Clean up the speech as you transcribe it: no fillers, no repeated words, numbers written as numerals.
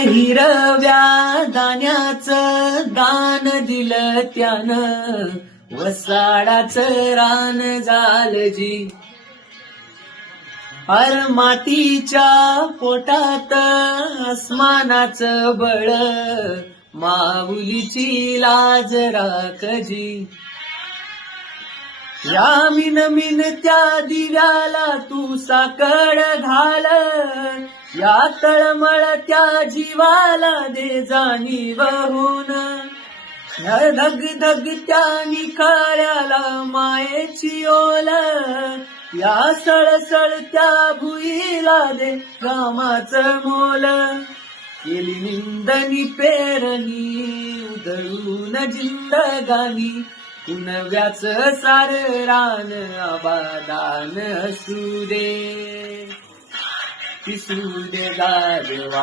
हिरव्या दाण्याचं दान दिलं त्यानं, वसाडाचं रान झालं जी. हर मातीच्या पोटात आसमानाचं बळ, माऊलीची लाज राखजी. या मिनमिनत्या दिव्याला तू साकड घाल, या तळमळत्या जीवाला दे जाणीव होऊन. धग धग त्या निखाळ्याला मायेची ओल, या सळसळत्या भुईला दे कामाचं मोल. केली निंदनी पेरणी उधळून जिंदगानी, कुणव्याच सार रान आबादान असू दे, दिसू दे गारवा.